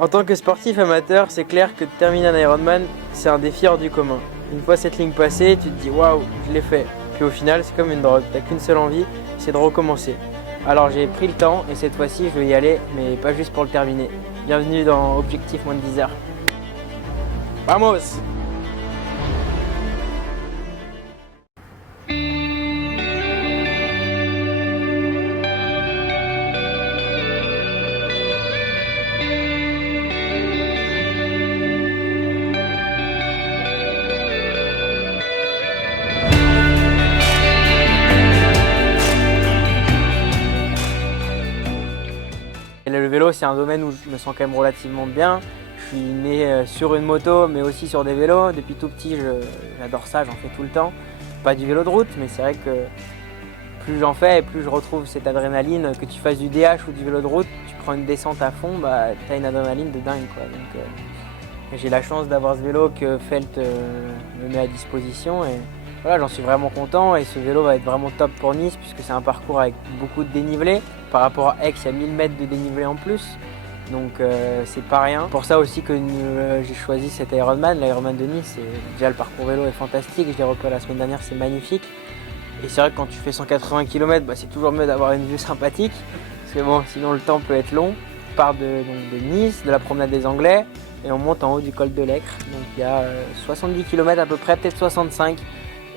En tant que sportif amateur, c'est clair que de terminer un Ironman, c'est un défi hors du commun. Une fois cette ligne passée, tu te dis waouh, je l'ai fait. Puis au final, c'est comme une drogue, t'as qu'une seule envie, c'est de recommencer. Alors j'ai pris le temps et cette fois-ci, je vais y aller, mais pas juste pour le terminer. Bienvenue dans Objectif moins de 10 heures. Vamos! Le vélo, c'est un domaine où je me sens quand même relativement bien. Je suis né sur une moto, mais aussi sur des vélos. Depuis tout petit, j'adore ça, j'en fais tout le temps. Pas du vélo de route, mais c'est vrai que plus j'en fais et plus je retrouve cette adrénaline. Que tu fasses du DH ou du vélo de route, tu prends une descente à fond, bah, tu as une adrénaline de dingue, quoi. Donc, j'ai la chance d'avoir ce vélo que Felt me met à disposition. Et voilà, j'en suis vraiment content et ce vélo va être vraiment top pour Nice puisque c'est un parcours avec beaucoup de dénivelé. Par rapport à Aix, il y a 1000 mètres de dénivelé en plus, donc c'est pas rien. Pour ça aussi que j'ai choisi cet Ironman, l'Ironman de Nice. Déjà le parcours vélo est fantastique, je l'ai repris la semaine dernière, c'est magnifique. Et c'est vrai que quand tu fais 180 km, bah, c'est toujours mieux d'avoir une vue sympathique, parce que bon, sinon le temps peut être long. On part de Nice, de la promenade des Anglais, et on monte en haut du col de l'Aicre. Donc il y a 70 km à peu près, peut-être 65.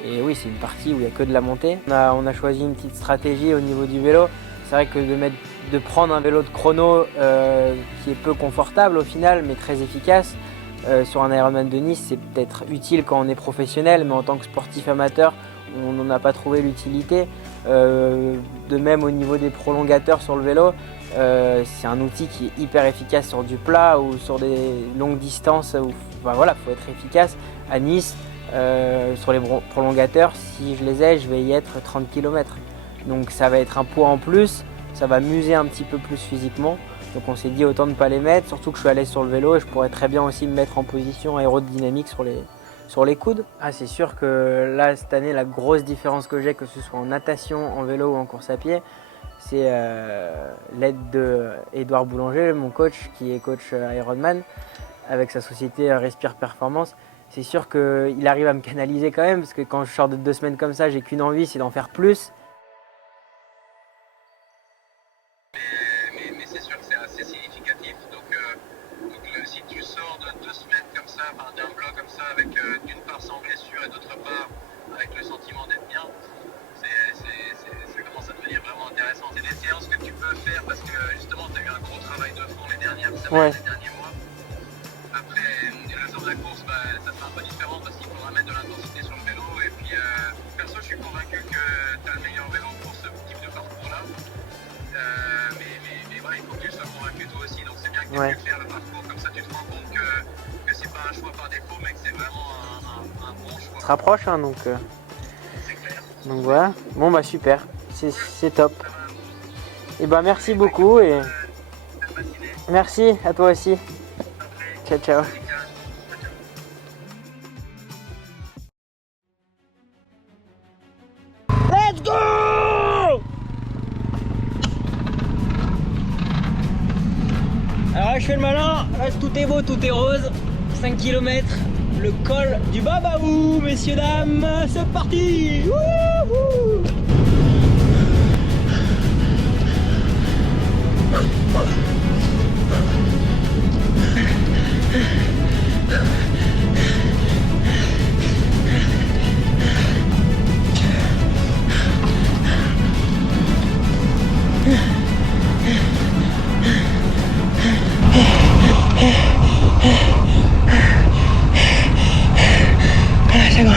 Et oui, c'est une partie où il n'y a que de la montée. On a choisi une petite stratégie au niveau du vélo. C'est vrai que de prendre un vélo de chrono qui est peu confortable au final, mais très efficace, sur un Ironman de Nice, c'est peut-être utile quand on est professionnel, mais en tant que sportif amateur, on n'en a pas trouvé l'utilité. De même au niveau des prolongateurs sur le vélo, c'est un outil qui est hyper efficace sur du plat ou sur des longues distances où voilà, faut être efficace. À Nice, sur les prolongateurs, si je les ai, je vais y être 30 km. Donc ça va être un poids en plus, ça va m'user un petit peu plus physiquement. Donc on s'est dit autant ne pas les mettre, surtout que je suis à l'aise sur le vélo et je pourrais très bien aussi me mettre en position aérodynamique sur les coudes. Ah, c'est sûr que là cette année, la grosse différence que j'ai, que ce soit en natation, en vélo ou en course à pied, c'est l'aide de Édouard Boulanger, mon coach, qui est coach Ironman, avec sa société Respire Performance. C'est sûr qu'il arrive à me canaliser quand même, parce que quand je sors de 2 semaines comme ça, j'ai qu'une envie, c'est d'en faire plus. Mais c'est sûr que c'est assez significatif. Donc si tu sors de 2 semaines comme ça, d'un bloc comme ça, avec d'une part sans blessure et d'autre part avec le sentiment d'être bien, ça commence à devenir vraiment intéressant. C'est des séances que tu peux faire parce que justement tu as eu un gros travail de fond les dernières semaines, les derniers mois. Après, le jour de la course, ça sera un peu différent parce qu'il faudra mettre de l'intensité sur le vélo. Et puis perso, je suis convaincu que tu as le meilleur vélo pour ce type de parcours-là. Mais voilà, il faut que tu sois convaincu toi aussi, donc c'est bien que tu aies pu faire le parcours, comme ça tu te rends compte que c'est pas un choix par défaut, mais que c'est vraiment un bon choix. On se rapproche, hein, donc C'est clair. donc voilà. Bon bah super, c'est top. Et bah merci beaucoup et merci à toi aussi. Ciao ciao. Let's go! Alors là je fais le malin, là tout est beau, tout est rose. 5 km, le col du Babaou, messieurs dames, c'est parti! Wouhou! C'est bon.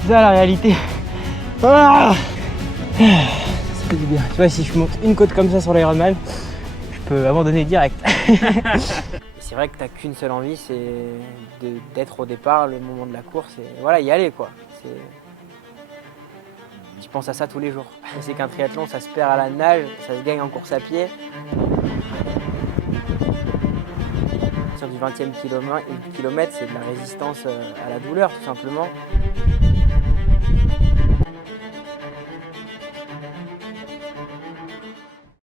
C'est ça la réalité. Ah, ça fait du bien. Tu vois, si je monte une côte comme ça sur l'Ironman, je peux abandonner direct. C'est vrai que t'as qu'une seule envie, c'est d'être au départ, le moment de la course, et voilà, y aller quoi. Tu penses à ça tous les jours. C'est qu'un triathlon, ça se perd à la nage, ça se gagne en course à pied. Sur du 20e kilomètre, c'est de la résistance à la douleur tout simplement.